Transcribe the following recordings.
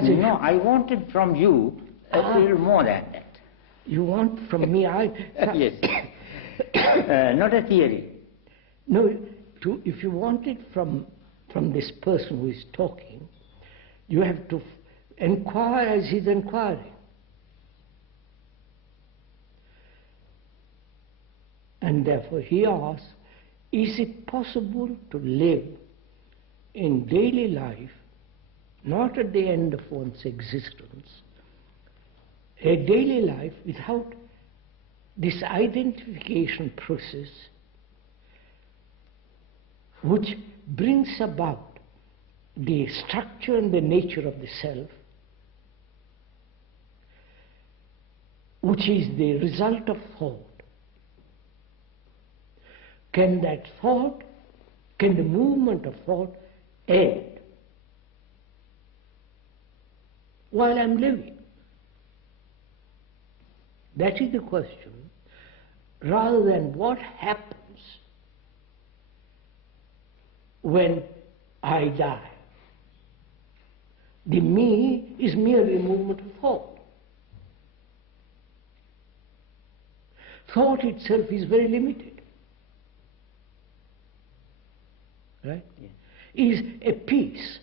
No, I wanted from you a little more than that. You want from me, Yes. Not a theory. No, if you want it from this person who is talking, you have to inquire as he's inquiring. And therefore he asks, is it possible to live in daily life, not at the end of one's existence, a daily life without this identification process which brings about the structure and the nature of the self, which is the result of thought. Can that thought, can the movement of thought end while I'm living? That is the question, rather than what happens when I die. The me is merely a movement of thought. Thought itself is very limited. Right? Yeah. Is a piece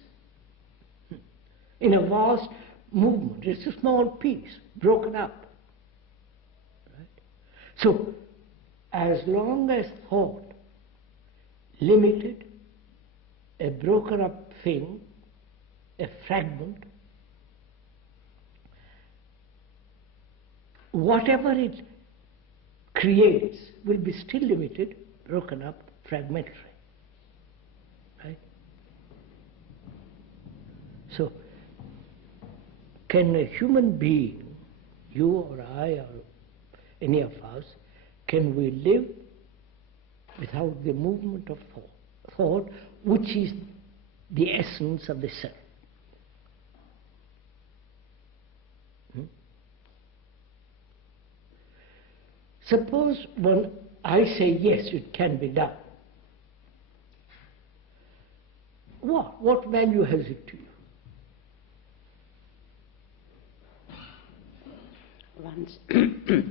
in a vast movement. It's a small piece, broken up. Right? So, as long as thought, limited, a broken up thing, a fragment, whatever it creates will be still limited, broken up, fragmentary. Right? So, can a human being, you or I or any of us, can we live without the movement of thought, which is the essence of the self? Suppose when I say yes, it can be done. What value has it to you?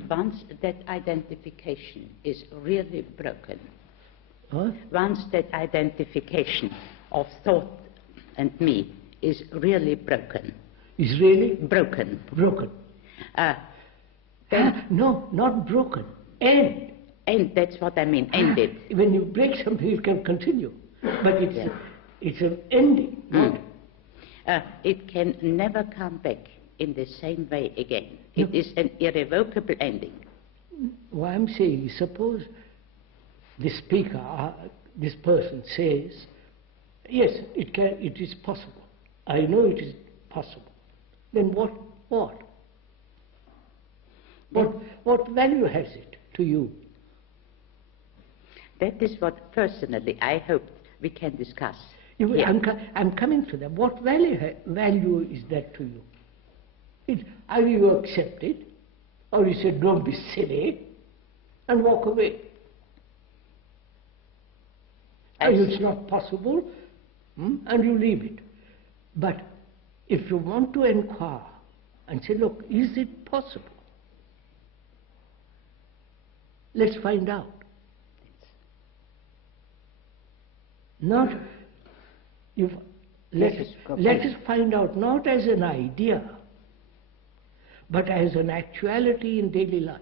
Once that identification is really broken, Huh? once that identification of thought and me is really broken. Is really? Broken. Broken. Then no, not broken. End. End, that's what I mean, ended. When you break something, it can continue. But it's an ending. It can never come back in the same way again. No. It is an irrevocable ending. What I'm saying is, suppose the speaker, this person says, yes, it is possible. I know it is possible. Then what? What value has it to you? That is what personally I hope we can discuss. I'm coming to that. What value is that to you? Either you accept it, or you say, don't be silly, and walk away. It's not possible, and you leave it. But if you want to inquire and say, look, is it possible? Let's find out. Let us find out not as an idea, but as an actuality in daily life.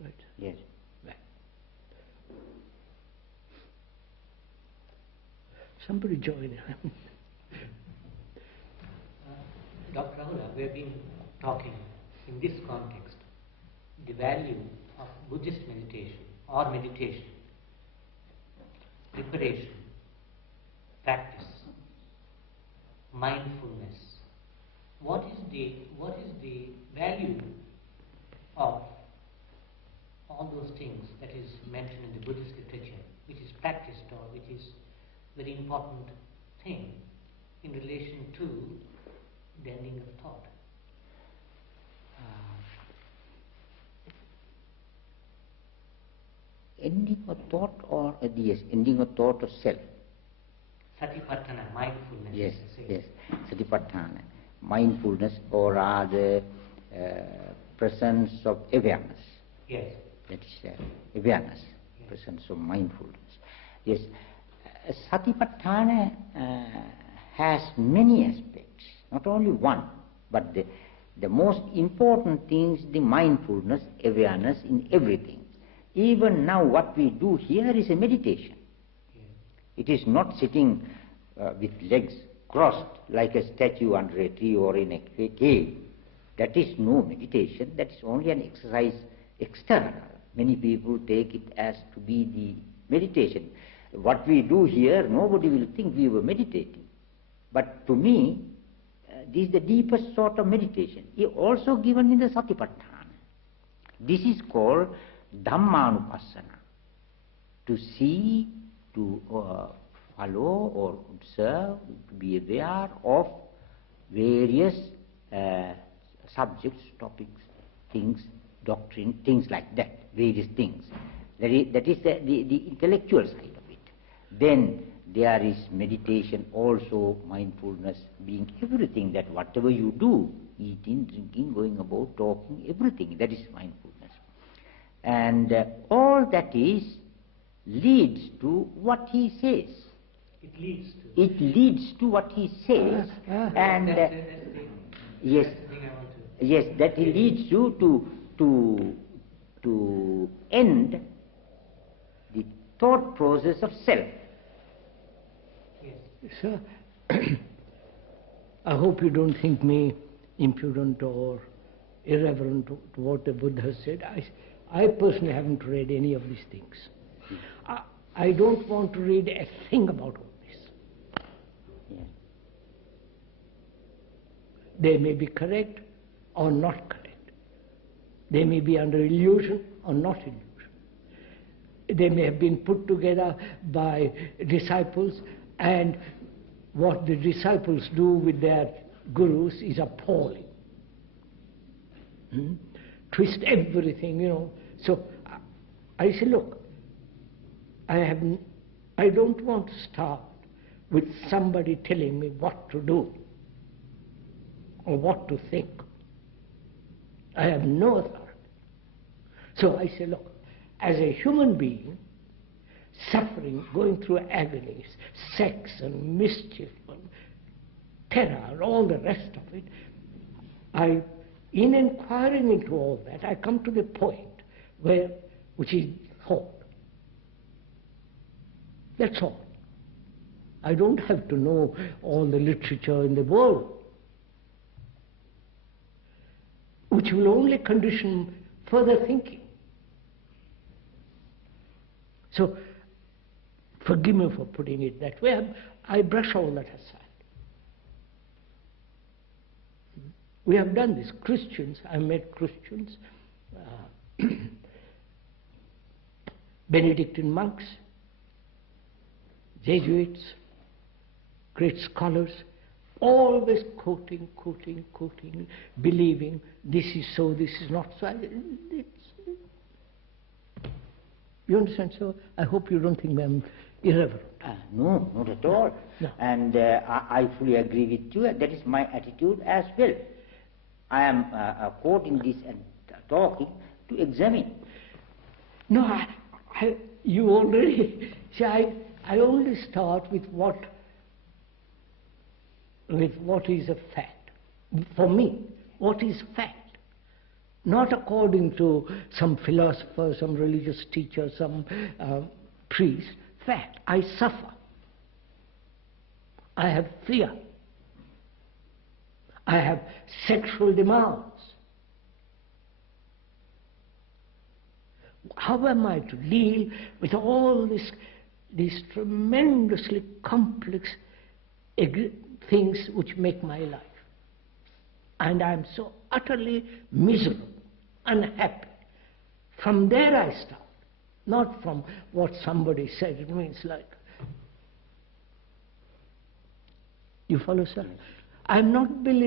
Right? Yes. Right. Somebody join. Dr. Rahula, we have been talking in this context the value of Buddhist meditation or meditation, preparation, practice, mindfulness. What is the value of all those things that is mentioned in the Buddhist literature, which is practiced or which is very important thing in relation to the ending of thought? Ending of thought or ending of thought of self? Satipatthana, mindfulness. Yes, say. yes. Satipatthana, mindfulness, or rather presence of awareness. Yes. That is awareness, Yes. presence of mindfulness. Yes, Satipatthana has many aspects, not only one, but the most important thing is the mindfulness, awareness in everything. Even now what we do here is a meditation. Yes. It is not sitting with legs crossed like a statue under a tree or in a cave. That is no meditation, that is only an exercise external. Many people take it as to be the meditation. What we do here, nobody will think we were meditating. But to me, this is the deepest sort of meditation. It also given in the Satipatthana. This is called Dhammanupassana. To see, to follow or observe, to be aware of various subjects, topics, things, doctrine, things like that, various things. That is the intellectual side of it. Then there is meditation also, mindfulness being everything, that whatever you do, eating, drinking, going about, talking, everything, that is mindfulness. And all that is leads to what he says. It leads to. It leads to what he says. And that's yes, the thing I want to. yes, that leads you to end the thought process of self. Yes. Sir, I hope you don't think me impudent or irreverent to what the Buddha said. I personally haven't read any of these things. I don't want to read a thing about all this. Yeah. They may be correct or not correct. They may be under illusion or not illusion. They may have been put together by disciples, and what the disciples do with their gurus is appalling. Twist everything, you know. So I say, look, I don't want to start with somebody telling me what to do or what to think. I have no authority. So I say, look, as a human being, suffering, going through agonies, sex and mischief and terror, all the rest of it, in inquiring into all that, I come to the point which is thought. That's all. I don't have to know all the literature in the world, which will only condition further thinking. So, forgive me for putting it that way. I brush all that aside. We have done this. Christians, I met Christians, Benedictine monks, Jesuits, great scholars, always quoting, believing this is so, this is not so. You understand? So I hope you don't think I'm irreverent. No, not at all. No. And I fully agree with you. That is my attitude as well. I am quoting this and talking to examine. No, you already see. I only start with what is a fact. For me, what is fact? Not according to some philosopher, some religious teacher, some priest. Fact. I suffer. I have fear. I have sexual demands. How am I to deal with all these tremendously complex things which make my life? And I'm so utterly miserable, unhappy. From there I start, not from what somebody said. It means like, you follow, sir? I'm not belittling